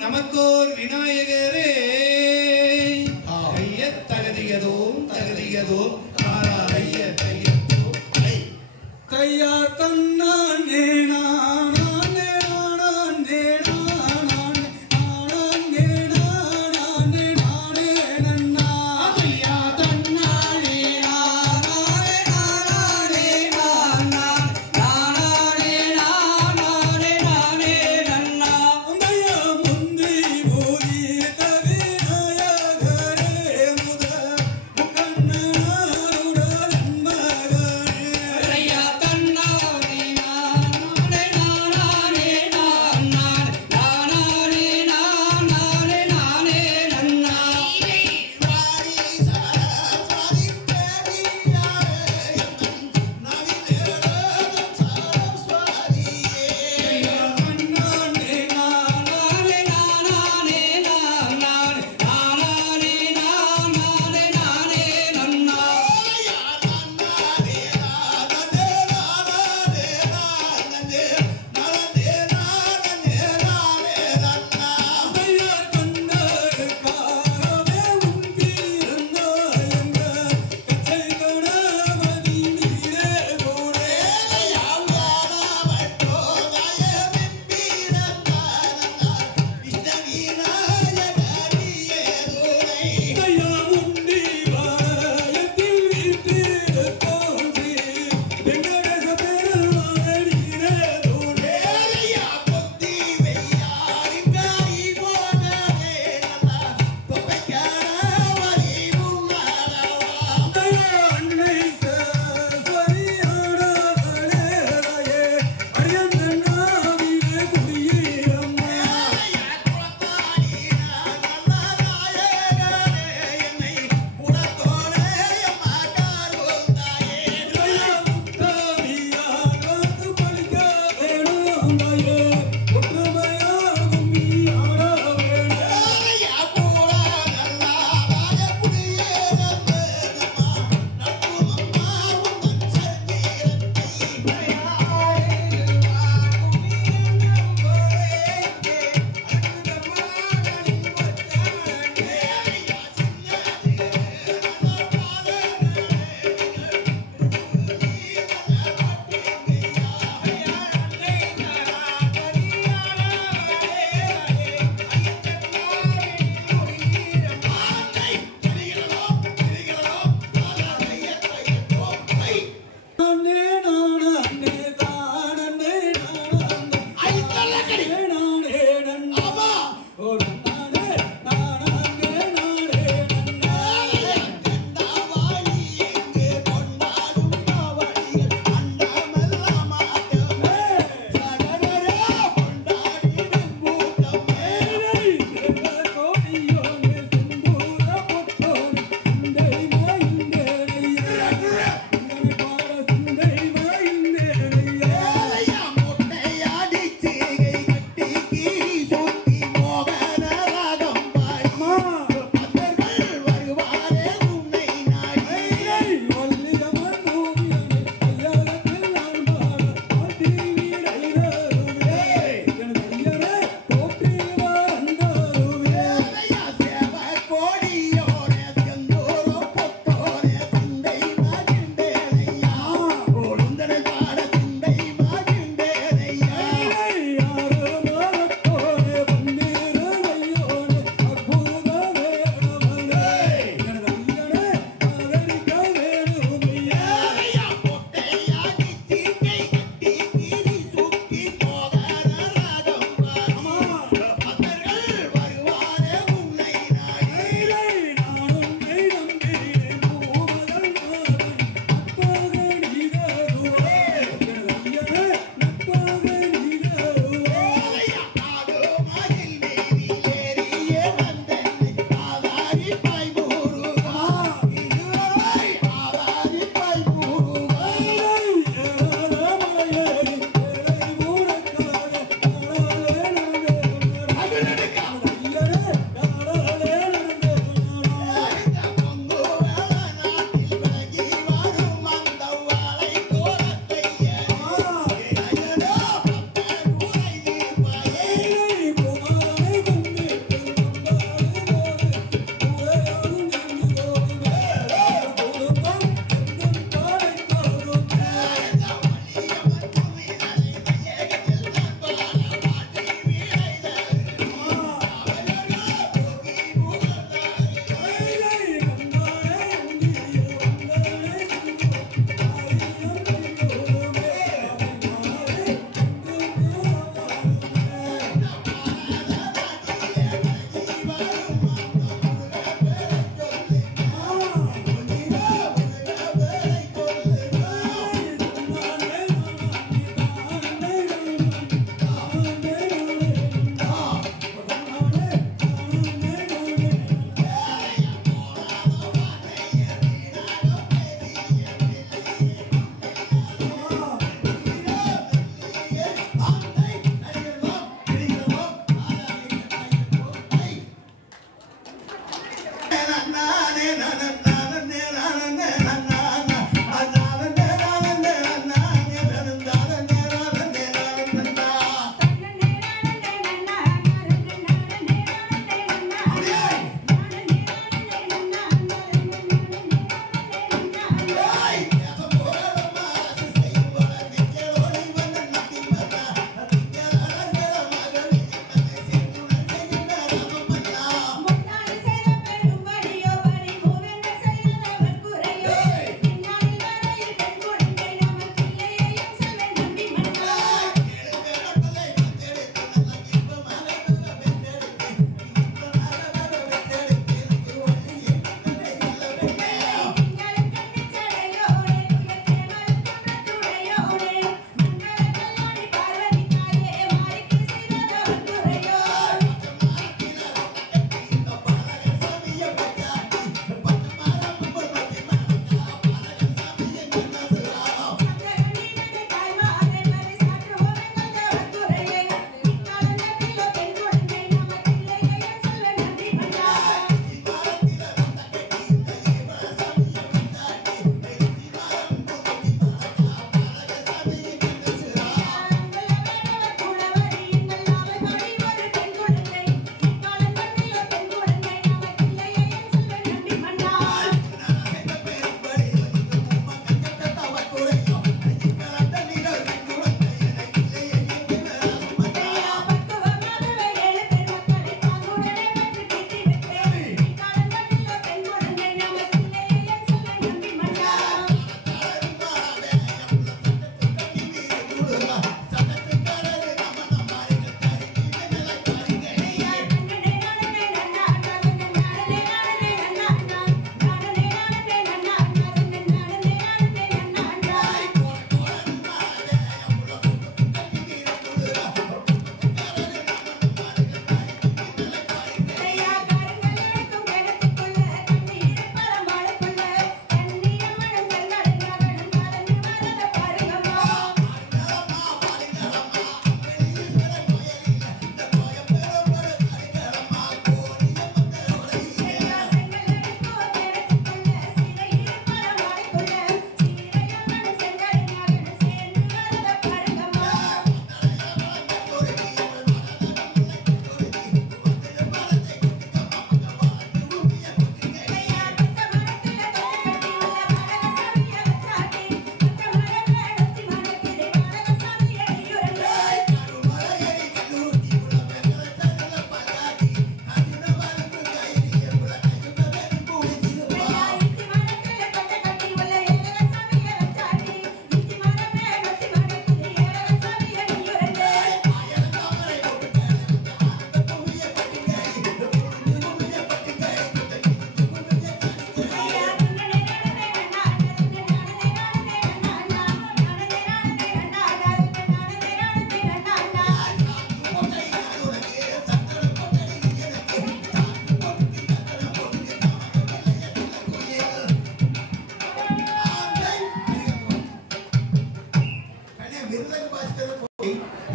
நமக்கோர் விநாயகரே கைய தகதியதோம் தகதியதோம் காராய கையத்தோ கையா தன்னானே நானே நானே நானே நானே நானே நன்னா கையா தன்னானே நானே நானே நானே நானே நானே நன்னா மையா முந்தி போதி தவிநாயகரே முத முகண்ணனாருட நன்மகனே கையா தன்னானே நானே நானே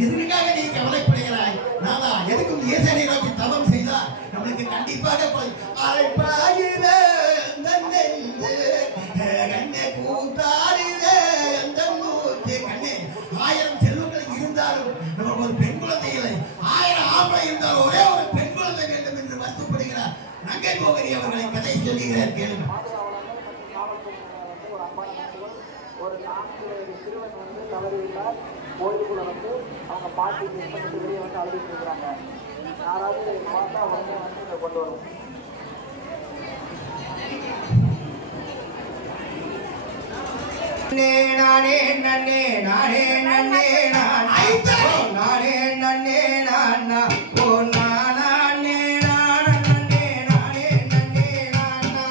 இதற்காக நீ கவலைப்படுகிறாய். நாதா எதுக்கும் ஈசனை நோக்கி தவம் செய்தால் நம்மளுக்கு கண்டிப்பாக அழைப்பாயுவே கண்ணே கூத்தாடிவே அந்த மூச்சு கண்ணே. 1000 செல்வங்கள் இருந்தாலும் நமக்கு ஒரு பெண் குழந்தை இல்லை. 1000 ஆம்பளை இருந்தாலும் ஒரே ஒரு பெண் குழந்தை வேண்டும் என்று வருத்தப்படுகிறார். நங்கை போகரி அவர்களை கதை சொல்லுகிறார் கேளுங்க. ஒரு 4 வயது சிறுவன் வந்து தவறிவிட்டார். கோயிலுக்குள்ள வந்து அவங்க பாட்டி பண்ணிட்டு வெளியே வந்து அழுதுட்டு இருக்கிறாங்க. யாராவது பார்த்தா உடனே வந்து இதை கொண்டு வரும். நானே நன்னே நானே நன்னே நானே நானே நன்னே நானா ஓ நானா நே நானா நன்னே நானே நன்னே நானா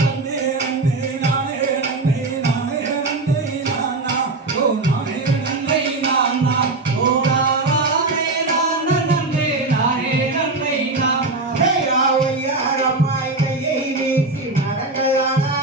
நன்னே நன்னே நானே நன்னே நானே நன்னே நானா ஓ நானே நன்னே நானா ஓ நானே நானா நன்னே நானே நன்னே நானா ஹே யாரம்மாய் கையை வீசி நடங்களானா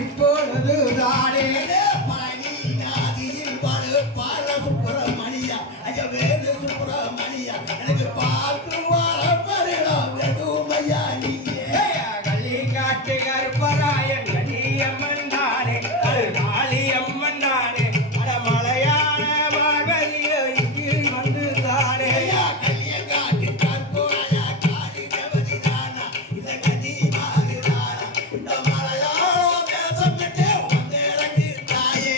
இப்பொழுது தானே பழனி நாதியில் பால சுப்பிரமணியா ஐயா வேலு சுப்பிரமணியா எனக்கு பார்த்து வர பரிடம் வெடுமையா நீயே கலிங்காட்டு கருப்பராயன் கலியம்மன் தானே அது காளியம்மன் தானே அட மலையான பார்வதியோ இங்கு வந்து தானே கலியங்காட்டு கற்பூராயா காளி தேவதி தானா இந்த கதி மாறுதானா இந்த மலையாள தேசம் விட்டு வந்திறங்கி தாயே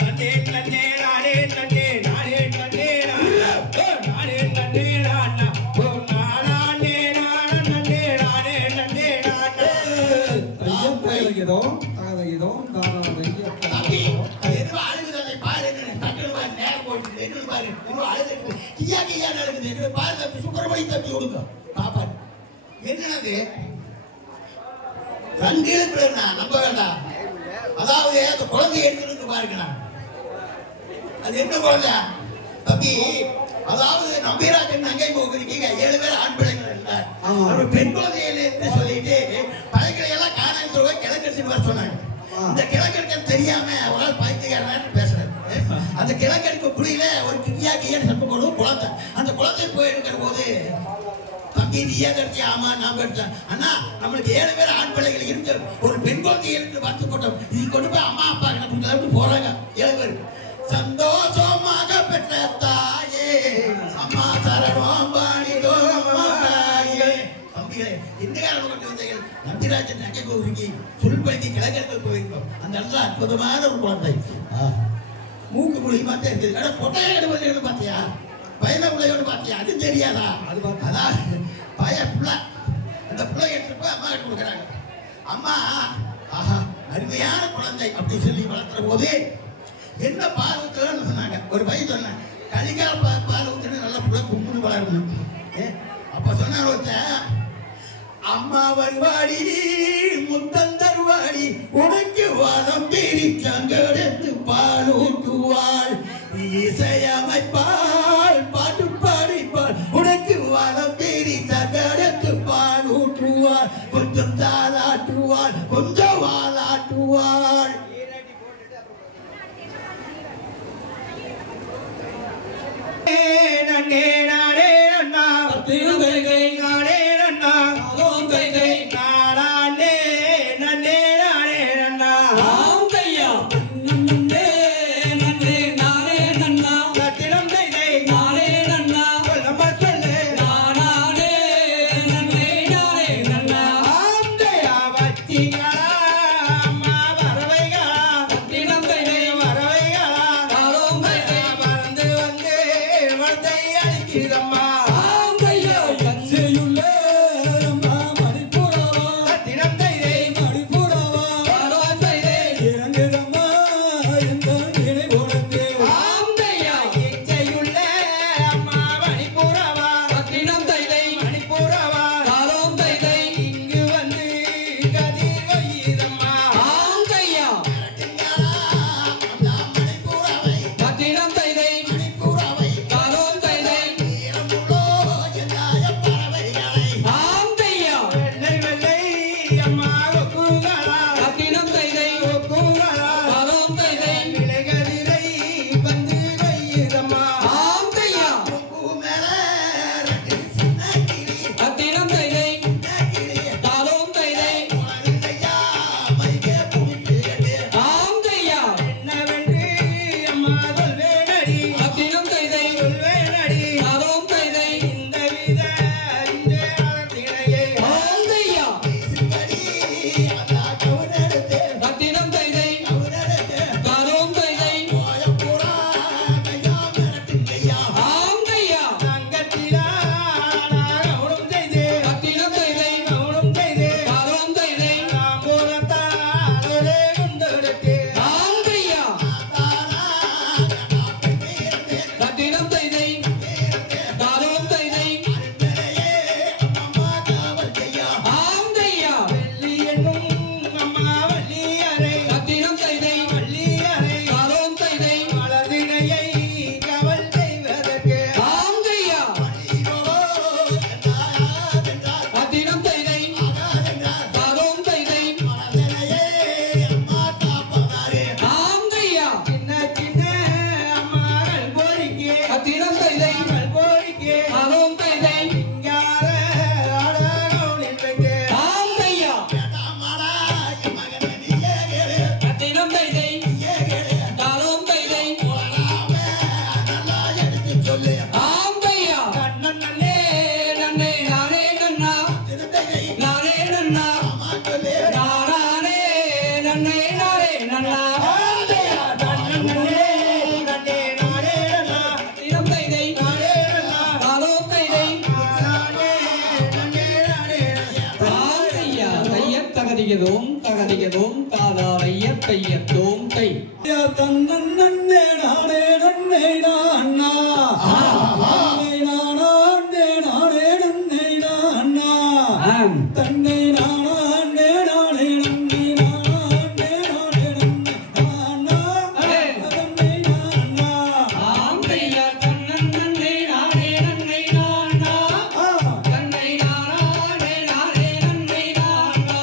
நன்னே நன்னே நானே நன்னே நானே நன்னே நானே நன்னே நானா ஓ நானே நானே நன்னே நானே நன்னே நானே ஐயோ தானோ தம்பி எது அழுகுதலை பாரு தட்டுல பாரு நேரம் போயிட்டு என்ன பாரு இன்னும் அழுது கியா கியா நடக்குது என்ன பாரு தம்பி சுப்பிரமணி தம்பி கொடுங்க பாப்பா என்னது ரெண்டு எழுப்புனா நம்ப வேண்டாம் அதாவது அந்த குழந்தை எடுத்துட்டு பாருங்கண்ணா அது என்ன குழந்தை தம்பி அதாவது நம்பிராஜன் நங்கை போகிறீங்க 7 பேர் ஆண் பிள்ளைகள் இருந்தார் அவர் பெண் குழந்தைகள் என்று சொல்லிட்டு பழங்களை எல்லாம் காணான்னு சொல்ல கிழக்கு வர சொன்னாங்க இந்த கிழக்கு தெரியாம அவரால் பைத்தியக்காரன் பேசுறாரு அந்த கிழக்கு குழியில ஒரு கிட்டியா கியான்னு சட்டம் போடுவோம் குழந்தை அந்த குழந்தை போய் எடுக்கிற போது தம்பி நீயே கருத்தி ஆமா நாம எடுத்தேன் அண்ணா நம்மளுக்கு 7 பேர் ஆண் பிள்ளைகள் இருந்து ஒரு பெண் குழந்தை இருந்து வருத்தப்பட்டோம் இது கொண்டு போய் அம்மா அப்பா கிளம்பி போறாங்க 7 பேர் சந்தோஷமாக பெற்ற தாயே அம்மா சரணம் பாணிதோ தாயே தம்பிகளே இந்த காரணம் கொண்டு வந்தீர்கள் நம்பிராஜன் நங்கை கோவிலுக்கு சுல்பதி கிழக்கர்கள் போயிருக்கோம் அந்த இடத்துல அற்புதமான ஒரு குழந்தை மூக்கு புள்ளி பார்த்தே இருக்குது ஆனா பொட்டையை எடுப்பது பார்த்தியா பயந்த பிள்ளையோடு பார்த்தியா அது தெரியாதா அதான் பய பிள்ளை அந்த பிள்ளை எடுத்துட்டு போய் அம்மா கிட்ட கொடுக்குறாங்க அம்மா ஆஹா அருமையான குழந்தை அப்படி சொல்லி வளர்த்துற போது என்ன பால் ஊத்துறன்னு சொன்னாங்க ஒரு பையன் சொன்னேன் கலிக்கால பால் ஊத்துறது நல்ல பிள்ளை கும்பிட்டு வளரணும் அப்ப சொன்னார் ஒருத்தன் அம்மா வருவாடி முத்தந்தருவாடி உனக்கு வரம் பிரிச்சங்கெடுத்து பால் ஊட்டுவாள் இசையமைப்பாள் பாட்டு பாடிப்பாள் உனக்கு வரம் பிரிச்சங்கெடுத்து பால் ஊட்டுவாள் கொஞ்சம் தாளாட்டுவாள் கொஞ்சம் வாளாட்டுவாள் நன்னே நானே அண்ணா திருங்கை நானே அண்ணா கைகை நானே நன்னே நானே அண்ணா கையா நன்னே நன்னே நானே அண்ணா கத்திரம் கைகை நானே அண்ணா சொல்லம்மா சொல்லு நானே நன்னே நானே அண்ணா ஆந்தையா வச்சிகளா அம்மா வரவைகளா கத்திரம் கைகை வரவைகளா காலோம் கைகை மறந்து வந்து தகதிகதோம் தகதிகதோம் தாதாவைய தையத்தோம் தை தன்னன் நன்னே நானே நன்னே நானா நன்னே நானா நன்னே நானே நன்னே நானா தன்னை நானா நன்னே நானே நன்னே நானா நன்னே நானே நன்னே நானா ஆம் தையா தன்னன் நன்னே நானே நன்னே நானா தன்னை நானா நன்னே நானே நன்னே நானா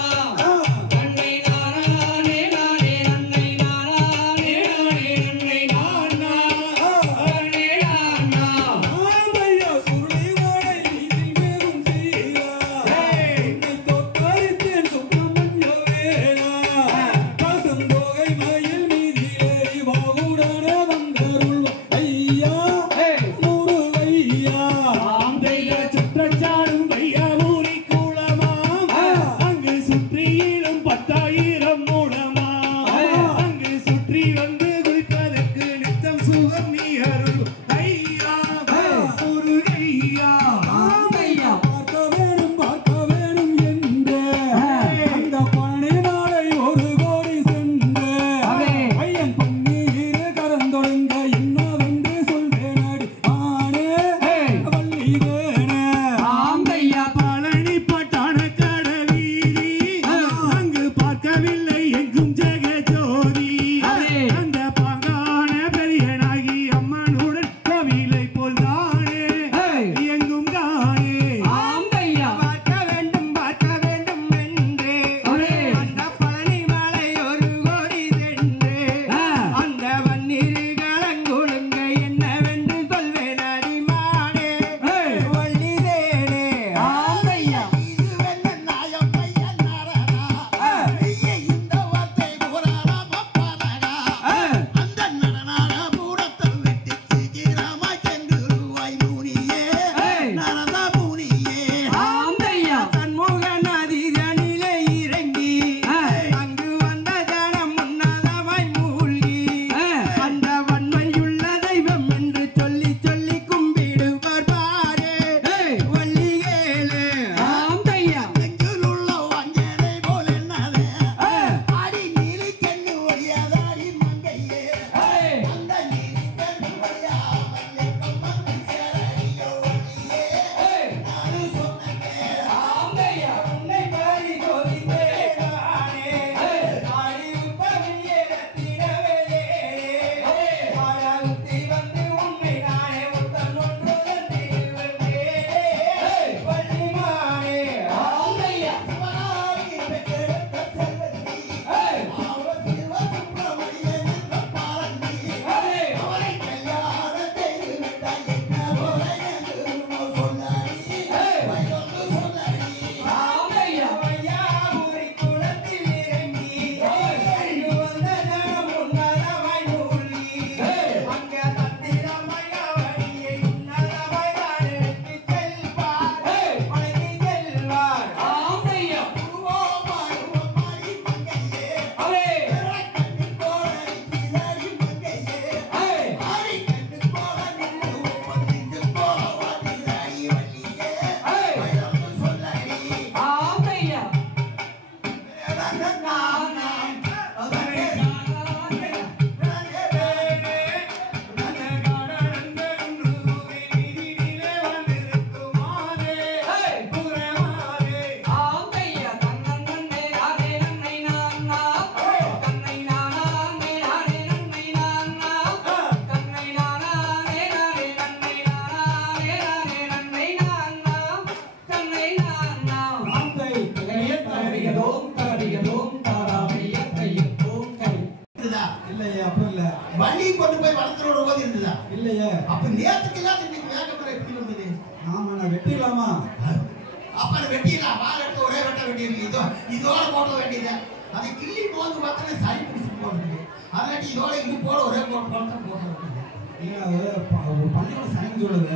தன்னை நானா நன்னே நானே நன்னே நானா நன்னே நானே நன்னே நானா நன்னே நானா ஆம் தையா சுருளி வாடை நீதில் மேலும் செய்யா என்னை தோற்கடித்தேன் சுப்பிரமணிய வேளா பாசம் தோகை மயில் மீதிலேறி வாகுடன வந்தருள் ஐயா நூறு ஐயா ஆம் தையா சுற்றச்சாடும் வையா ஊரி குளமாம் அங்கு சுற்றியிலும் 10,000 மூலமா அங்கு சுற்றி வந்து குளிப்பதற்கு நித்தம் சுகம் நீ அருள் ஐயா ஒரு ஐயா ஆம் ஐயா பார்க்க வேணும் என்று அந்த பழனி நாளை ஒரு கோடி சென்று ஐயன் பன்னீர் கரந்தொழுங்க என்னவென்று சொல்வேனடி ஆனே வள்ளிவேனே ஆம் ஐயா பழனி பட்டான கடவீதி அங்கு பார்க்கவில்லை எங்கும் ஜெகஜோதி அந்த பாங்கான பெரியனாகி அம்மனுடன் கவிலை போல் தானே எங்கும் தானே ஆம் ஐயா பார்க்க வேண்டும் என்று அந்த பழனி மலை ஒரு கோடி சென்று அந்த வன்னிரு கலங்குழுங்க என்னவென்று சொல்வேன் அடிமானே வள்ளிதேனே ஆம் ஐயா இதுவென்ன நாயம் பையன் நாரதா ஐயே இந்த வார்த்தை புராணமா பாடகா அந்த நடனான பூரத்தம் வெட்டி சீக்கிரமாய் சென்று ரூபாய் மூனியே நரதா மூனியே ஆம் ஐயா தன்முக நதிதனிலே இறங்கி அங்கு வந்த ஜனம் உன்னதமாய் மூழ்கி அந்த வன்மையுள்ள தெய்வம் என்று சொல்லி சொல்லி கும்பிடுவார் பாரே வள்ளிகேளே ஆம் ஐயா நெஞ்சில் உள்ள வஞ்சனை போல் என்னதே அடி நீலி கண்ணு ஒழியாதாடி மங்கையே அந்த நீலி கண்ணு ஒழியாமல் கம்மன் சேரையோ வள்ளியே நானு சொன்னேன் ஆம் ஐயா உன்னை பாரி கோதித்தேனானே ஆடி உத்தமியே ரத்தினவேலே ஆராகுத்தி வந்து உன்னை நானே உத்தன் ஒன்று தந்திருவந்தே வள்ளிமானே ஆம் ஐயா சிவனாகி பெற்றெடுத்த செல்வத்தி அவர் சிவ சுப்பிரமணியன் என்ற பாரதி அவரை கல்யாணம் செய்து விட்டாய் என்ன போல என்று சொல்லாடி வயலொன்று சொல்லாடி ஆம் ஐயா ஐயா ஊரி குளத்தில் இறங்கி அங்கு வந்த ஜனம் உன்னதமாய் மூழ்கி அங்க தத்திரமையா வழியை உன்னதமாய் தான் எடுத்துச் செல்வார் வழங்கி செல்வார் ஆம் ஐயா உருவமாய் உருவமாய் மங்கையே அவரே கண்ணு கோடை கிளறி மங்கையே ஆரி கண்ணு கோட நின்று ஒப்பந்தித்து போவாதிராய் வள்ளியே வயலொன்று சொல்லாடி ஆம் ஐயா ஆம் ஐயா தன்னன் நன்னே நானே நன்னை நானா தன்னை நானா நே நானே நன்னை நானா தன்னை நானா நே நானே நன்னை நானா நே நானே நன்னை நானா தன்னை நானா ஆம் தை தகதிகதோம் தகதிகதோம் தாதாவைய தையத்தோம் கை இருந்ததா? இல்லையே அப்படி இல்ல வள்ளி கொண்டு போய் வளர்த்துற போது இருந்ததா? இல்லையே அப்ப நேத்துக்கு எல்லாம் இன்னைக்கு வேகப்பட எப்படி வந்தது? ஆமா நான் வெட்டிடலாமா அப்ப அதை வெட்டிடலாம். வாழை எடுத்து ஒரே வெட்ட வெட்டியிருக்கு. இதோட போட்ட வேண்டியது. அதை கிள்ளி போது பார்த்தா சரி பிடிச்சு போடுறது. அதனால இதோட இது போட ஒரே போட்டு போட்டு போடுறது. இல்ல ஒரு பள்ளியோட சைன் சொல்லுது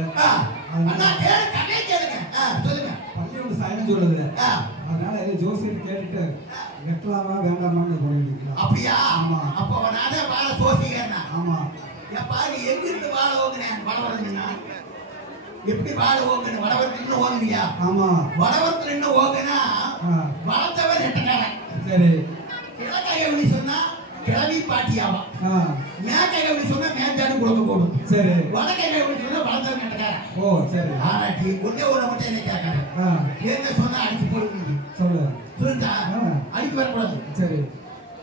அண்ணா கேளு, கண்ணே கேளுங்க. சொல்லுங்க. பள்ளியோட சைன் சொல்லுது ஆ, அதனால ஜோசியர் கேட்டுட்டு வெட்டலாமா வேண்டாமான்னு போயிட்டு அப்படியா? ஆமா. அப்போ நானே வாழை சோசிக்கிறேன்னா ஆமா எப்பா நீ எங்கிருந்து வாழ ஓங்குனேன்? வடவரத்துனா எப்படி வாழ ஓங்குன? வடவரத்துல இன்னும் ஓங்குனியா? ஆமா வடவரத்துல இன்னும் ஓங்குனா ஆ. வளர்த்தவன் எட்டக்காரன். சரி. கிழக்கையவழி சொன்னா கிழவி பாட்டியாவா, மேற்கையவழி சொன்னா மேற்காடு குழந்தை போடும். சரி. வடக்கையவழி சொன்னா வளர்ந்தவன் கேட்டக்கார. ஓ சரி. ஆனாட்டி ஒன்னே ஒரு மட்டும் என்ன கேட்கறேன், என்ன சொன்னா அடிச்சு போடுங்க சொல்லு. சொல்லுதா, அடிக்க வரக்கூடாது. சரி.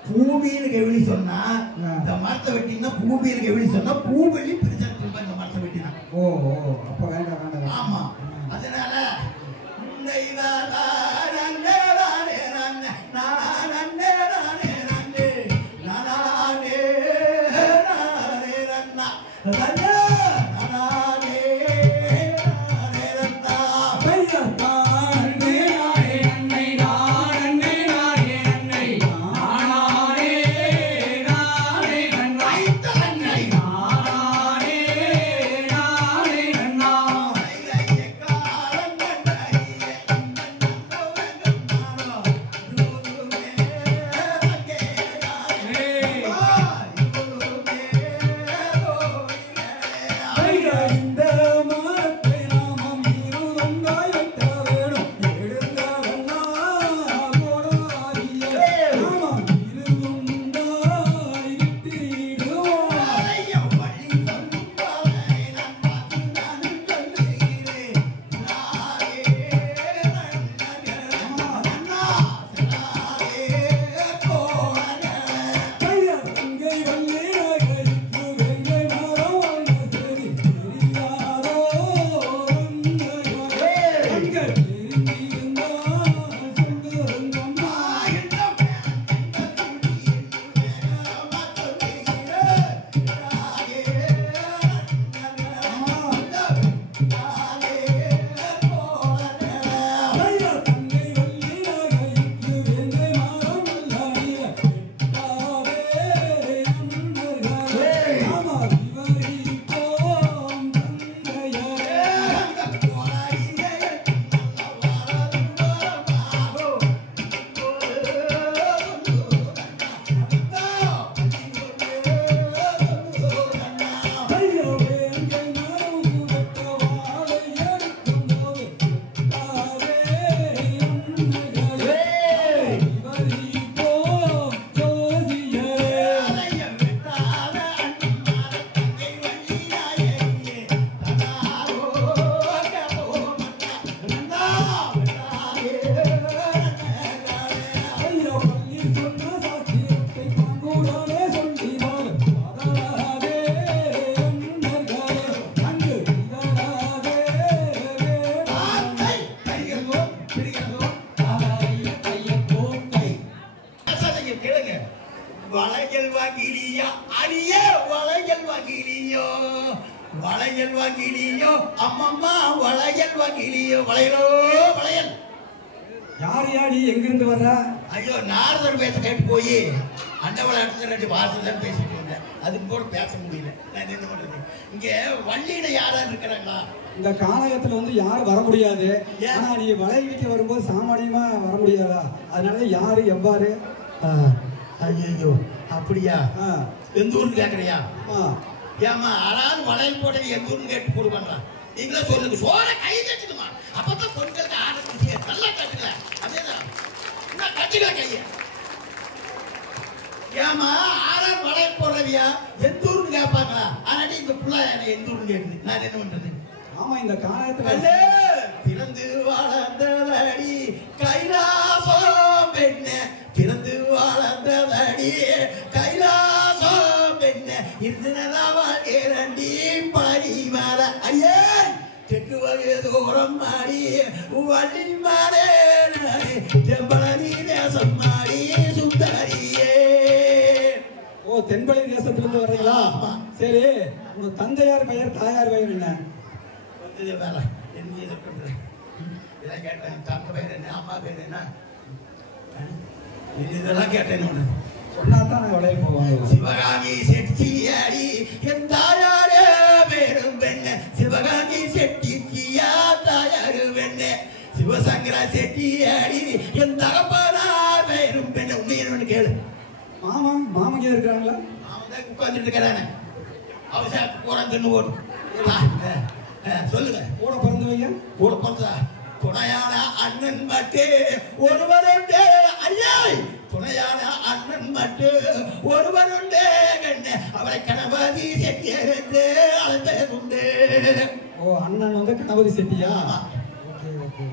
பூமியில் கெவிழி சொன்னா இந்த மரத்தை வெட்டினா, பூமியில் கெவிழி சொன்னா பூவெளி பிரிச்சா இந்த மரத்தை வெட்டினா. ஓ ஓ அப்ப வேண்டாம் வேண்டாம். ஆமா, அதனால யார் யாடி எங்கிருந்து வர்ற? ஐயோ, நாரதர் பேச கேட்டு போய் அண்டவளை இடத்துல ரெண்டு வாசல் பேசிட்டு இருந்தேன். அதுக்கு கூட பேச முடியல. நான் என்ன பண்றது? இங்க வள்ளியில யாராவது இருக்கிறாங்களா? இந்த காலகட்டத்துல வந்து யாரும் வர முடியாது. ஆனா நீ வளையலுக்கு வரும்போது சாமானியமா வர முடியாதா? அதனால யாரு எவ்வாறு? ஐயோ, அப்படியா? எந்த ஊருக்கு கேட்கறியா? ஏமா யாராவது வளையல் போட்டது எந்த ஊருக்கு கேட்டு போடுவாங்களா? நீங்களே சொல்லுங்க. சோற கை தட்டுக்குமா, அப்பதான் பொண்களுக்கு ஆரம்பிச்சு நல்லா தட்டுல. அதேதான் கட்டில கைய. ஏமா ஆறாவது வளையல் போடுறவியா எந்த ஊருக்கு கேட்பாங்களா? ஆனாட்டி இந்த புள்ள எந்த ஊருக்கு கேட்குது. நான் என்ன பண்றது? ஆமா, இந்த காலத்துல பிறந்து வளர்ந்ததடி கைலாசம் பெண்ண, பிறந்து வளர்ந்ததடி கைலாசம் பெண்ண, இருந்ததா வாழ்கிறண்டி பழனி மாற ஐயே, தெற்கு வகை தூரம் மாடி வள்ளி மாறே தென்பழனி தேசம் மாடி சுந்தரியே. ஓ, தென்பழி தேசத்திலிருந்து வர்றீங்களா? சரி, உங்க தந்தையார் பெயர் தாயார் பெயர் என்ன? வேலை என்ன சொல்றது? இதெல்லாம் கேட்டேன். தங்க பேர் என்ன, அம்மா பேர் என்ன, இதெல்லாம் கேட்டேன். சொன்னாதான் நான் வளையல் போவாங்க. சிவகாமி செட்டியாடி என் தாயாரே பேரும் பெண்ண, சிவகாமி செட்டியா தாயாரு பெண்ண, சிவசங்கரா செட்டியாடி என் தகப்பனார் பேரும் பெண்ண. உண்மையை கேளு. மாமா மாமங்க இருக்கிறாங்களா? அவன் தான் உட்கார்ந்துட்டு இருக்கிறானே, அவசாக்கு போறான் தின்னு போடும். சொல்லுங்க. கூட பிறந்தவங்க? கூட பிறந்தா துணையான அண்ணன் மட்டு ஒருவருண்டு ஐயா துணையான அண்ணன் மட்டு ஒருவருண்டு கண்ணு அவரை கணபதி செட்டியர் என்று அழைப்பதுண்டு. ஓ அண்ணன் வந்து கணபதி செட்டியா? Okay okay.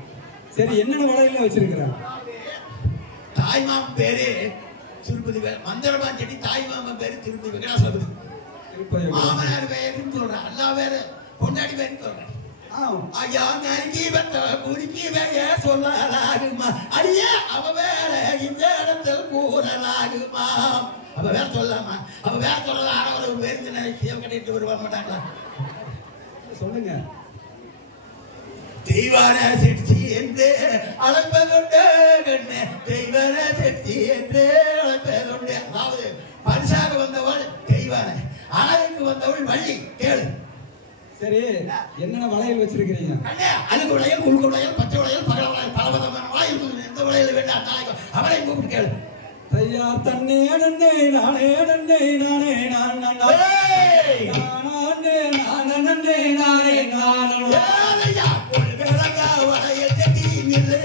சரி என்னென்ன வளையல்ல வச்சிருக்கிறான்? தாய்மாமன் பேரு திருப்பதி மந்திரமான் செட்டி, தாய்மாமன் பேரு திருப்பதி வெங்கடாசலபதி. மாமனார் பேருன்னு சொல்றேன், அல்லா பேரு பொண்டாடி பேருன்னு சொல்றேன். ஐயா நறுக்கி வந்த குறுக்கி வேற சொல்லலாகுமா? அடியே அவ வேற இந்த இடத்தில் கூறலாகுமா? அவ வேற சொல்லலாமா? அவ வேற சொல்லலாம். ஒரு பேருந்து நினைச்சு கட்டிட்டு வருவ மாட்டாங்களா? சொல்லுங்க. தெய்வான செட்டி என்று அழைப்பதுண்டு கண்ணு, தெய்வான செட்டி என்று அழைப்பதுண்டு. அதாவது பரிசாக வந்தவள் தெய்வான, அழகுக்கு வந்தவள் வள்ளி. கேளு. சரி என்னென்ன வளையல் வச்சிருக்கிறீங்க? கண்ணே அழுகு வளையல், குறுக்கு வளையல், பச்சை வளையல், பகல் வளையல், பல விதமான வளையல். எந்த வளையல் வேண்டாம் அவளை கூப்பிட்டு கேளு. தையார் தன்னே நன்னே நானே நன்னே நானே நான் நானே நானே நானே நானே வளையல் செட்டி நில்லு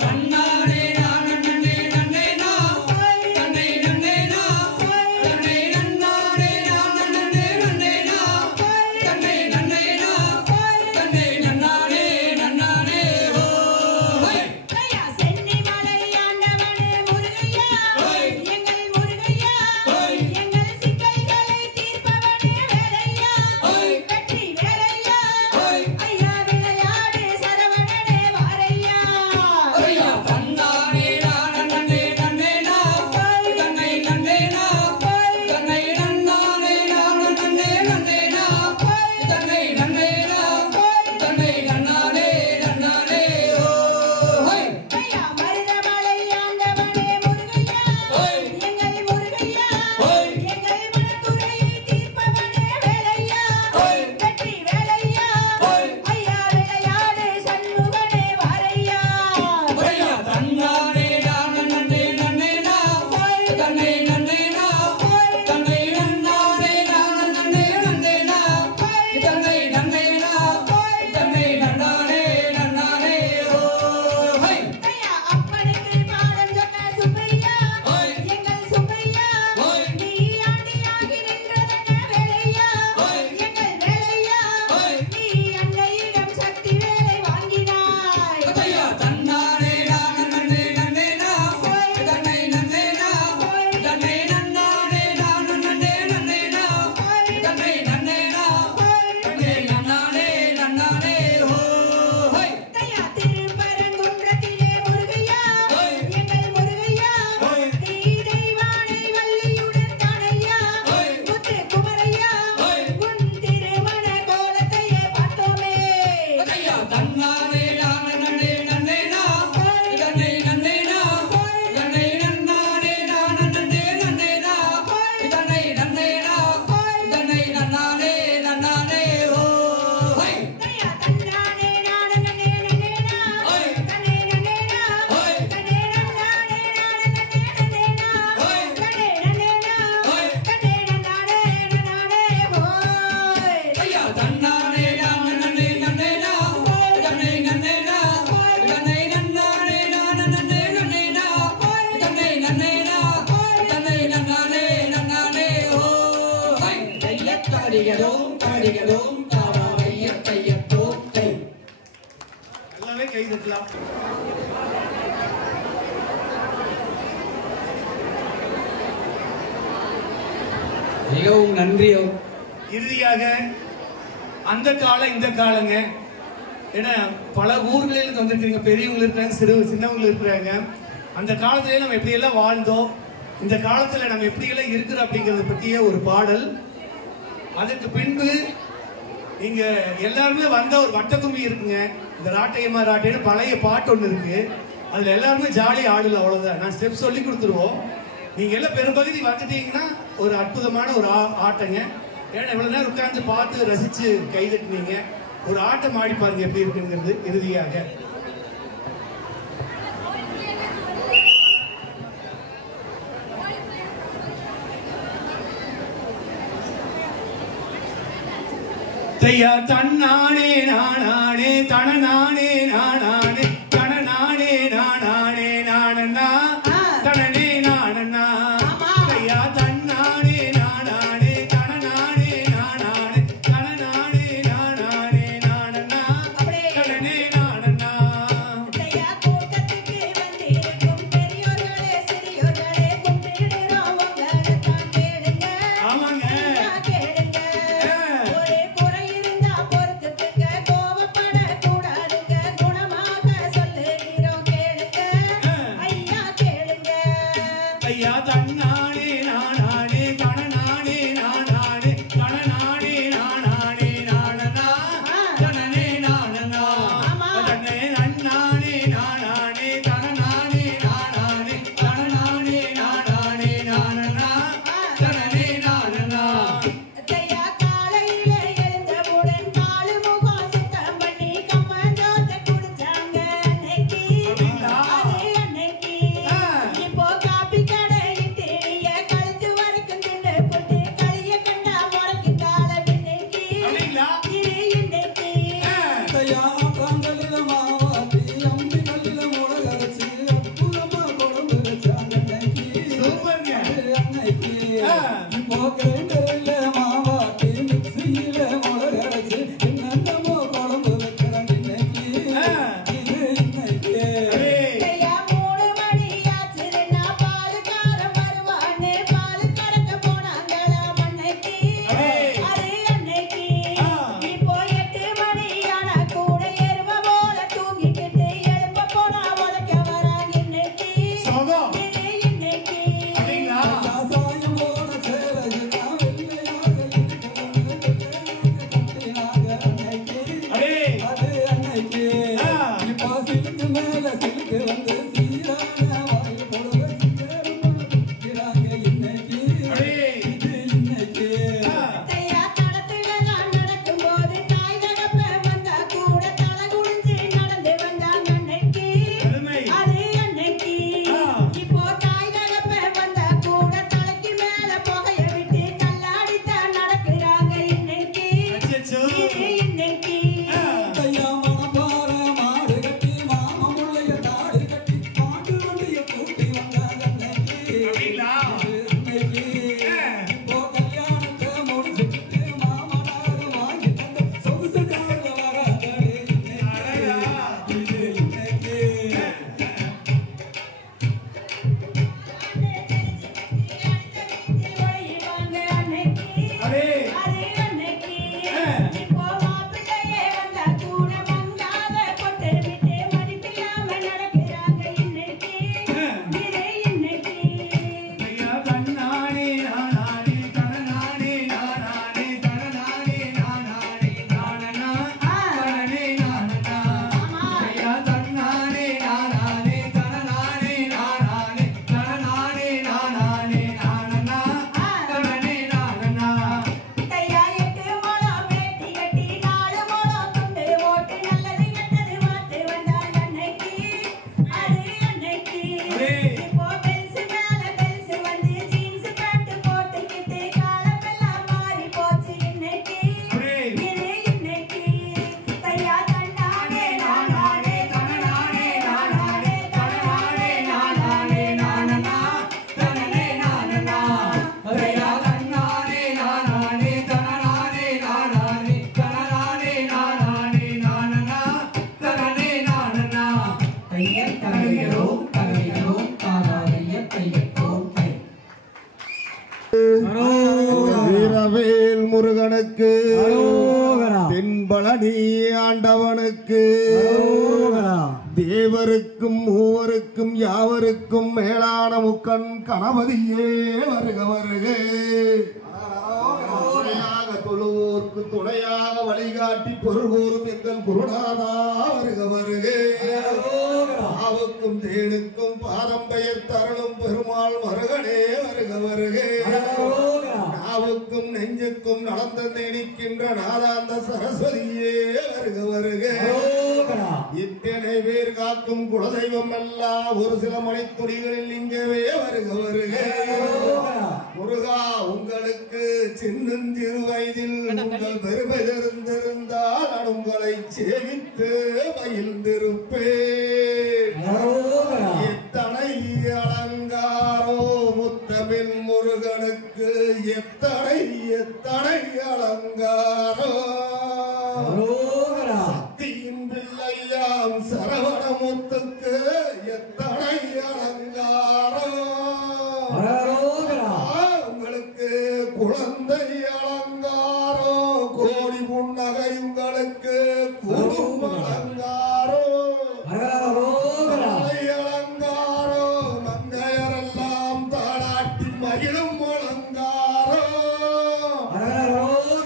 கண்ண தடிகதோம் தாரா ஐயத்தையத்தோ கை எல்லாமே கை தட்டலாம். மிகவும் நன்றி. இறுதியாக அந்த காலம் இந்த காலங்க, ஏன்னா பல ஊர்களில் வந்திருக்கிறீங்க, பெரியவங்க இருக்கிறாங்க, சின்னவங்க இருக்கிறாங்க. அந்த காலத்திலே நம்ம எப்படியெல்லாம் வாழ்ந்தோம், இந்த காலத்தில் நம்ம எப்படியெல்லாம் இருக்கிறோம் அப்படிங்கிறத பற்றிய ஒரு பாடல். அதுக்கு பின்பு இங்க எல்லாருமே வந்த ஒரு வட்டக்கும்மி இருக்குங்க, இந்த ராட்டையம்மா ராட்டைன்னு பழைய பாட்டு ஒன்று இருக்கு. அதுல எல்லாருமே ஜாலி ஆடல, அவ்வளவுதான். நான் ஸ்டெப் சொல்லி கொடுத்துருவோம். நீங்க எல்லாம் பெரும்பகுதி வந்துட்டீங்கன்னா ஒரு அற்புதமான ஒரு ஆட்டங்க. ஏன்னா இவ்வளவு நேரம் உட்கார்ந்து பார்த்து ரசிச்சு கைதட்டினீங்க. ஒரு ஆட்டம் ஆடி பாருங்க எப்படி இருக்குங்கிறது. இறுதியாக தையா தன்னானே நானே தனநானே நானே தனநானே நானே நானண்ணா தனனே நானண்ணா தையா தன்னானே நானே தனநானே நானே தனநானே நானண்ணா தனனே நானண்ணா. தையா கூட்டத்துக்கு வந்திருக்கும் பெரியோர்களே சிறியோர்களே கும்பிடுறோம் உங்களை தான் கேளுங்க. ஆமாங்க கேளுங்க. ஒரு குறை இருந்தா பொறுத்துக்குங்க, கோவப்படக்கூடாதுங்க, குணமாக சொல்லுகிறோம் கேளுங்க. ஐயா கேளுங்க. ஐயா தன்னானே நானே தனநானே நானே தனநானே நானண்ணா தனனே நானண்ணா தனனே நன்னானே நானே தனநானே தனநானே நானண்ணா தனனே நானண்ணா. தையா காலையில எழுந்தவுடன் காலு முகம் சுத்தம் பண்ணி கம்மஞ்சோத்தை குடிச்சாங்க அன்னைக்கு. அது அன்னைக்கு. இப்போ காப்பி கடையில் தேடிய கழுத்து வரைக்கும் தின்னு போட்டு களிய கண்டா முளைக்கு கால இன்னைக்கு. அப்படிங்களா? இது இன்னைக்கு. தையா காங்கலில மாவாட்டி அம்பி கல்லில முளகரைச்சி அற்புதமா குழம்பு வச்சாங்க அன்னைக்கு. சூப்பர்ங்க. அது அன்னைக்கு. இப்போ கிரைண்டர்ல மாவாட்டி மிக்ஸியில முளகரைச்சி என்னென்னமோ குழம்பு வைக்கிறாங்க இன்னைக்கு. இது இன்னைக்கு. ஏய், தையா 3 மணி ஆச்சுன்னா பாலுக்காரன் வருவான்னு பாலு கறக்க போனாங்களாம் அன்னைக்கு. அது அன்னைக்கு. இப்போ 8 மணி ஆனா கூட எருமை போல தூங்கிக்கிட்டு எழுப்ப போனா உதைக்க வராங்க இன்னைக்கு. சோகம். இது இன்னைக்கு. அப்படிங்களா? சாயமோட சேலையினா வெள்ளையாக இருக்கணும் கட்டினாங்க அன்னைக்கு. அடே, அது அன்னைக்கு. இப்போ சிலுக்கு மேல சிலுக்கு வந்து சீரான வாயில் போடுவ சிங்கரம் குடிக்கிறாங்க இன்னைக்கு. அடே. இது இன்னைக்கு. தையா தளத்துல நான் நடக்கும்போது தாய் தகப்பன் வந்தா கூட தலை குனிஞ்சு நடந்து வந்தாங்க அன்னைக்கு. அருமை. அது அன்னைக்கு. இப்போ தாய் தகப்பன் வந்தா கூட தலைக்கு மேல புகைய விட்டு கல்லாடித்தான் நடக்கிறாங்க இன்னைக்கு. அச்சச்சோ. இது இன்னைக்கு. தையா மணப்பாற மாடு கட்டி மாம முள்ளைய தாடு கட்டி தேவருக்கும் மூவருக்கும் யாவருக்கும் மேலான முக்கண் கணபதியே வருக வருக. தொழுவோர்க்கு துணையாக வழிகாட்டி பொருள்வோரும் எங்கள் குருநாதா வருக வருக. ஆவுக்கும் தேனுக்கும் பாதம் பெயர் தருளும் பெருமாள் மருகனே வருக வருக. நாவுக்கும் நெஞ்சுக்கும் நடந்த நிற்கின்ற நாதாந்த சரஸ்வதியே வருக வருக. இத்தனை பேர் காக்கும் குலதெய்வம் எல்லாம் ஒரு சில மணித்துளிகளில் இங்கவே வருக வருக. முருகா, உங்களுக்கு சின்னஞ்சிறு வயதில் உங்கள் பெருமை தெரிந்திருந்தால் நான் உங்களை சேவித்து மகிழ்ந்திருப்பேன். எத்தனை அலங்காரோ முத்தமிழ் முருகனுக்கு, எத்தனை எத்தனை அலங்காரோ. சக்தியின் பிள்ளையாம் சரவணமுத்துக்கு எத்தனை அலங்காரோ. உங்களுக்கு குழந்தை அலங்காரோ, கோடி புன்னகை உங்களுக்கு கூடும் அலங்காரோ. அலங்காரோ, மங்கையரெல்லாம் தாளாட்டி மகிழும் அலங்காரோ.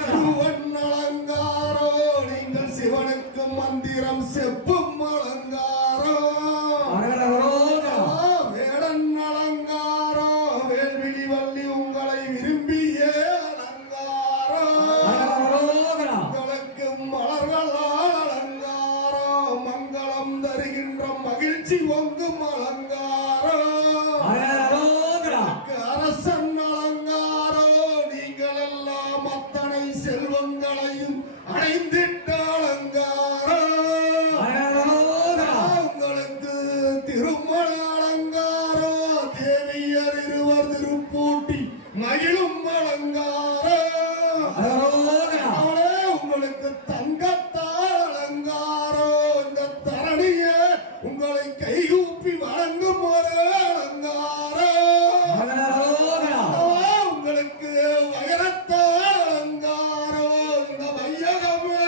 சிவன் அலங்காரோ, நீங்கள் சிவனுக்கு மந்திரம் செப்பும் அலங்காரோ. வேடன் அலங்காரோ, வேல்விழி வள்ளி உங்களை விரும்பிய அலங்காரோ. உங்களுக்கு மலர்களால் அலங்காரோ, மங்களம் தருகின்ற மகிழ்ச்சி பொங்கும் அலங்காரோ. அரசன் அலங்காரோ, நீங்கள் எல்லாம் அத்தனை செல்வங்களையும் அடைந்திட்ட அலங்காரோ. உங்களுக்கு திருமண அலங்காரோ, தேவியர் இருவர் திருப்பூட்டி மகிழும் அலங்காரோ. உங்களுக்கு தங்கத்தால் அலங்காரோ, இந்த தரணிய உங்களை கைகூப்பி வணங்கும் ஒரு அலங்காரோ. உங்களுக்கு வைரத்தால் அலங்காரோ, இந்த வையகமே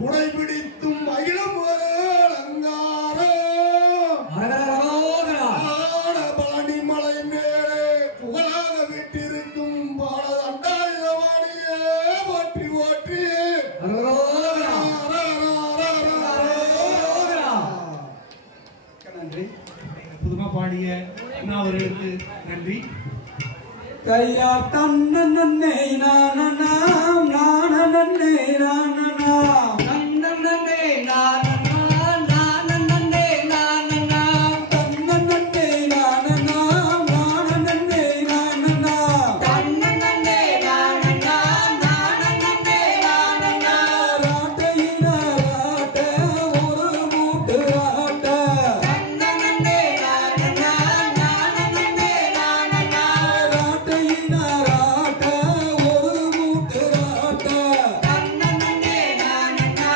குடைபிடித்தும் மகிழும் ஒரு அலங்காரோ. பழனிமலை மேலே புகழாக வீட்டிருக்கும் பாலதண்டாயுதவாணியே போற்றி போற்றி. நன்றி. புதுமா பாடிய அவர்களுக்கு நன்றி. கையா தன்ன நன்னே நானனாம் நானனன்னே நானனாம் நன்னன்னே நானனாம் நானனன்னே நானனாம் தன்னனன்னே நானனாம் நானனன்னே நானனாம் தன்னன்னே நானனாம் நானனன்னே நானனாம் ராட்டையின ராட்ட ஒரு மூட்டு ராட்ட தன்னன்னே நானனாம் நானனன்னே நானனாம் ராட்டையின ராட்ட ஒரு மூட்டு ராட்ட தன்னன்னே நானனாம்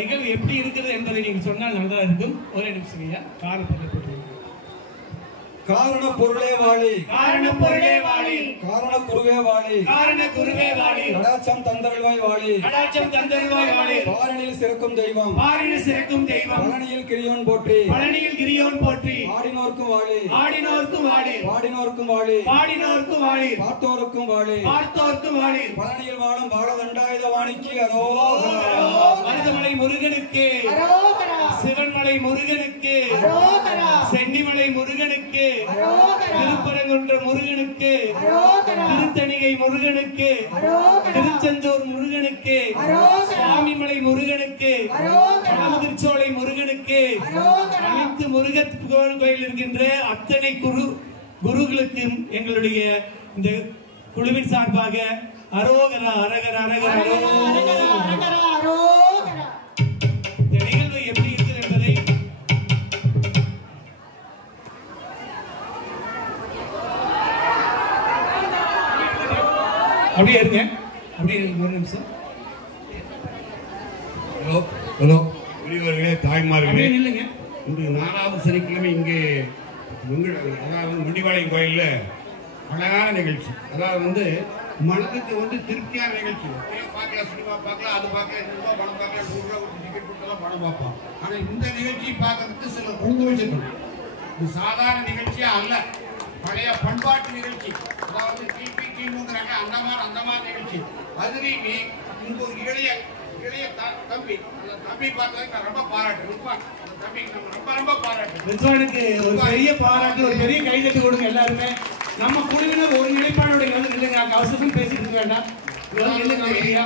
நிகழ்வு எப்படி இருக்கிறது என்பதை நீங்கள் சொன்னால் நல்லா இருக்கும். ஒரே நிமிஷம் ஐயா, காரணப்பொருளை போட்டு காரண பொருளே வாழி காரண பொருளே வாழி காரண குருவே வாழி காரண குருவே வாழி கடாட்சம் தந்தருள்வாய் வாழி கடாட்சம் தந்தருள்வாய் வாழி பாரணியில் சிறக்கும் தெய்வம் பாரில் சிறக்கும் தெய்வம் பழனியில் கிரியோன் போற்றி பழனியில் கிரியோன் போற்றி ஆடினோர்க்கும் வாழி ஆடினோர்க்கும் வாழி பாடினோர்க்கும் வாழி பாடினோர்க்கும் வாழி பார்த்தோருக்கும் வாழி பார்த்தோர்க்கும் வாழி பழனியில் வாழும் பாலதண்டாயுத வாணிக்கு அரோகரா மருதமலை முருகனுக்கு சிவன்மலை முருகனுக்கு சென்னிமலை முருகனுக்கு திருப்பரங்குன்ற முருகனுக்கு திருத்தணிகை முருகனுக்கு திருச்செந்தூர் முருகனுக்கு சுவாமிமலை முருகனுக்கு திருச்சோலை முருகனுக்கு அனைத்து முருகன் கோயில் இருக்கின்ற அத்தனை குருகளுக்கும் எங்களுடைய இந்த குழுவின் சார்பாக அரோகரா அரகர அரகர அரோகரா. இந்த நிகழ்வு எப்படி இருக்கிறது என்பதை அப்படியே இருங்க, அப்படியே ஒரு நிமிஷம். ஹலோ ஹலோ பெரியவர்களே, தாய்மார்களே, அப்படியே நில்லுங்க. இன்று 4வது சனிக்கிழமை இங்கே அதாவது முண்டிவாளையம் கோயிலில் அழகான நிகழ்ச்சி. அதாவது மனதுக்கு திருப்தியான நிகழ்ச்சி. பார்க்கலாம், சினிமா பார்க்கலாம், அது பார்க்கலாம், 2 ரூபா பணம் பார்க்கலாம், 100 ரூபா கொடுத்து டிக்கெட் கொடுத்தலாம் பணம் பார்ப்போம். ஆனால் இந்த நிகழ்ச்சி பார்க்கறதுக்கு சில கொடுத்து வச்சிருக்கணும். இது சாதாரண நிகழ்ச்சியா அல்ல, பழைய பண்பாட்டு நிகழ்ச்சி. அதாவது கிபி கிமுங்கிறாங்க, அந்த மாதிரி நிகழ்ச்சி. அதுலேயுமே இங்கே ஒரு இளைய தம்பி, அந்த தம்பி பார்த்ததுக்கு நான் ரொம்ப பாராட்டுறேன். அந்த தம்பிக்கு நம்ம ரொம்ப பாராட்டுறேன். ரித்வானுக்கு ஒரு பெரிய பாராட்டு, ஒரு பெரிய கைதட்டு கொடுங்க எல்லாருமே. நம்ம குழுவினர் ஒரு நிலைப்பாடோட நில்லுங்க, அவசரம் பேசிட்டு இருக்க வேண்டாம்.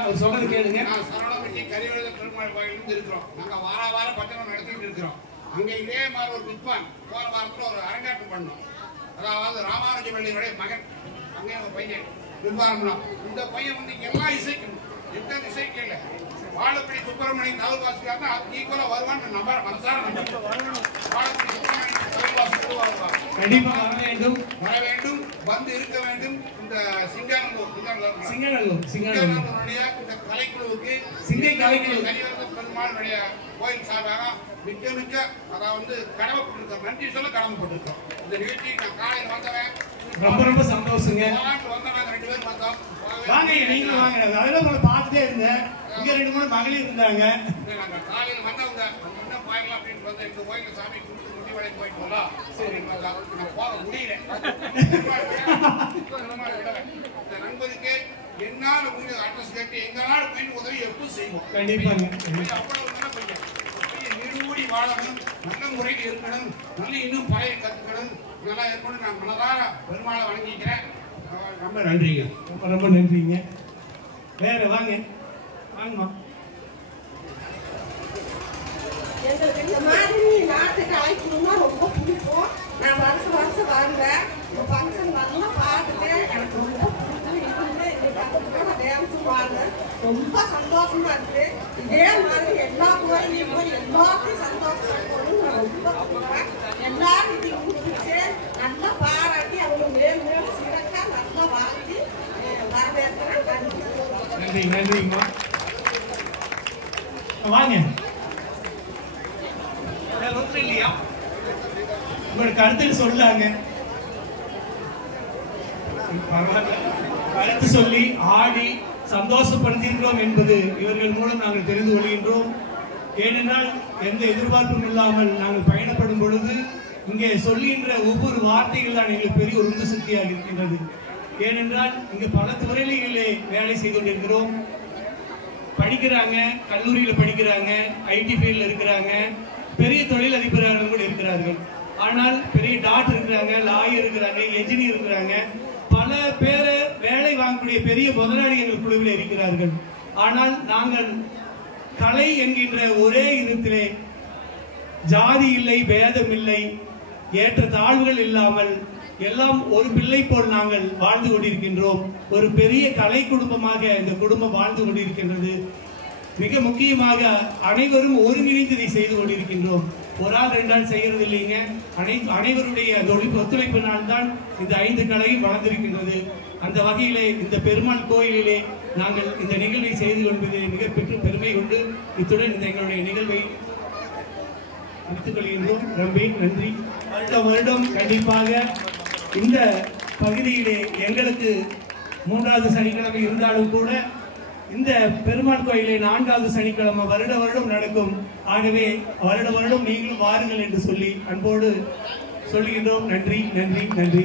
அவர் சொல்றது கேளுங்க. நான் சரவணப்பட்டி கரிவரத பெருமாள் கோயிலிருந்து இருக்கிறோம். நாங்கள் வாரம் பட்டணம் நடத்திட்டு இருக்கிறோம். அங்கே இதே மாதிரி ஒரு வித்வான் போன வாரத்தில் ஒரு அரங்காட்டம் பண்ணோம். அதாவது ராமானுஜ வெள்ளியுடைய மகன், அங்கே ஒரு பையன் வித்வானம். இந்த பையன் எல்லா இசைக்கும் எந்த இசைக்கும் இல்லை. வாழப்படி சுப்பிரமணியன் தவறு வாசிக்கிறாருன்னா ஈக்குவலா வருவான்னு நம்ப மனசார வாழப்படி சுப்பிரமணியன் தவறு வாசிக்கிறது வருவார். கண்டிப்பாக வர வேண்டும், வந்து இருக்க வேண்டும். இந்த சிங்கானூருடைய இந்த கலைக்குழுவுக்கு சிங்கை கலைக்குழு கரிவரத பெருமாளுடைய கோயில் சார்பாக மிக்க அதாவது கடமைப்பட்டிருக்கோம், நன்றி சொல்ல கடமைப்பட்டிருக்கோம். இந்த நிகழ்ச்சி நான் காலையில் வந்தவன் ரொம்ப சந்தோஷங்க. வந்தவங்க 2 பேர் வந்தோம். வாங்க, நீங்க வாங்க. அதெல்லாம் உங்களை பார்த்துட்டே இருந்தேன். இங்க 2 3 மகளிர் இருந்தாங்க. நாங்க காலையில் வந்தவங்க என்ன போயிடலாம் அப்படின்னு வந்து இந்த கோயிலுக்கு சாமி கும்பிட்டு முடி வளைக்கு போயிட்டு போகலாம். சரி, நான் போக முடியல. இந்த நண்பருக்கு என்னால் உங்களுக்கு அட்ரஸ் கேட்டு எங்களால் போயிட்டு உதவி எப்பவும் செய்வோம். கண்டிப்பாங்க. அவ்வளவு நல்ல பையன். நீடூடி வாழணும், நல்ல முறையில் இருக்கணும், நல்ல இன்னும் பழைய கற்றுக்கணும், நல்லா இருக்கணும். நான் மனதார பெருமாளை வணங்கிக்கிறேன். ரொம்ப நன்றிங்க. ரொம்ப நன்றிங்க. வேற வாங்கம்மா. எங்களுக்கு இந்த மாதிரி நாட்டுக்கு அழைக்கணும்னா ரொம்ப பிடிக்கும். நான் வருஷம் வருவேன். இந்த ஃபங்க்ஷன் நல்லா பார்த்துட்டு எனக்கு ரொம்ப பிடிக்கும். டான்ஸும் பாருங்க, ரொம்ப சந்தோஷமா இருக்கு. இதே மாதிரி எல்லா கோயிலையும் போய் எல்லாத்தையும் சந்தோஷமா இருக்கணும்னு நான் ரொம்ப சொல்றேன். எல்லாரும் இது முடிச்சு நல்லா பாராட்டி அவங்க மேலும் சிறக்கா நல்லா வாழ்த்தி வரவேற்கிறேன். நன்றிங்கம்மா. வாங்க. இல்லையா உங்களோட கருத்து சொல்லாங்க. கருத்து சொல்லி ஆடி சந்தோஷப்படுத்தியிருக்கிறோம் என்பது இவர்கள் மூலம் நாங்கள் தெரிந்து கொள்கின்றோம். ஏனென்றால் எந்த எதிர்பார்ப்பும் இல்லாமல் நாங்கள் பயணப்படும் பொழுது இங்கே சொல்லுகின்ற ஒவ்வொரு வார்த்தைகள் தான் எங்களுக்கு பெரிய ஒரு உந்து சக்தியாக இருக்கின்றது. ஏனென்றால் இங்கு பல துறைகளிலே வேலை செய்து கொண்டிருக்கிறோம். படிக்கிறாங்க, கல்லூரியில் படிக்கிறாங்க, ஐடி ஃபீல்டில் இருக்கிறாங்க, பெரிய தொழில் அதிபர்கள் கூட இருக்கிறார்கள். ஆனால் பெரிய டாக்டர் இருக்கிறாங்க, லாயர் இருக்கிறாங்க, என்ஜினியர் இருக்கிறாங்க, பல பேரை வேலை வாங்கக்கூடிய பெரிய முதலாளிகள் குழுவில் இருக்கிறார்கள். ஆனால் நாங்கள் கலை என்கின்ற ஒரே இடத்திலே ஜாதி இல்லை, பேதம் இல்லை, ஏற்ற தாழ்வுகள் இல்லாமல் எல்லாம் ஒரு பிள்ளை போல் நாங்கள் வாழ்ந்து கொண்டிருக்கின்றோம். ஒரு பெரிய கலை குடும்பமாக இந்த குடும்பம் வாழ்ந்து கொண்டிருக்கின்றது. மிக முக்கியமாக அனைவரும் ஒருங்கிணைந்து இதை செய்து கொண்டிருக்கின்றோம். ஒரு ஆள் 2 ஆள் செய்கிறது இல்லைங்க. அனைவருடைய ஒத்துழைப்பினால்தான் இந்த 5 கலையும் வளர்ந்திருக்கின்றது. அந்த வகையிலே இந்த பெருமாள் கோயிலிலே நாங்கள் இந்த நிகழ்வை செய்து கொள்வதில் மிக பெருமை கொண்டு இத்துடன் இந்த எங்களுடைய நிகழ்வை முடித்துக் கொள்கின்றோம். நம்பி நன்றி. வருடம் கண்டிப்பாக இந்த பகுதியிலே எங்களுக்கு 3வது சனிக்கிழமை இருந்தாலும் கூட இந்த பெருமாள் கோயிலே 4வது சனிக்கிழமை வருடம் நடக்கும். ஆகவே வருடம் நீங்களும் வாருங்கள் என்று சொல்லி அன்போடு சொல்லுகின்றோம். நன்றி நன்றி நன்றி.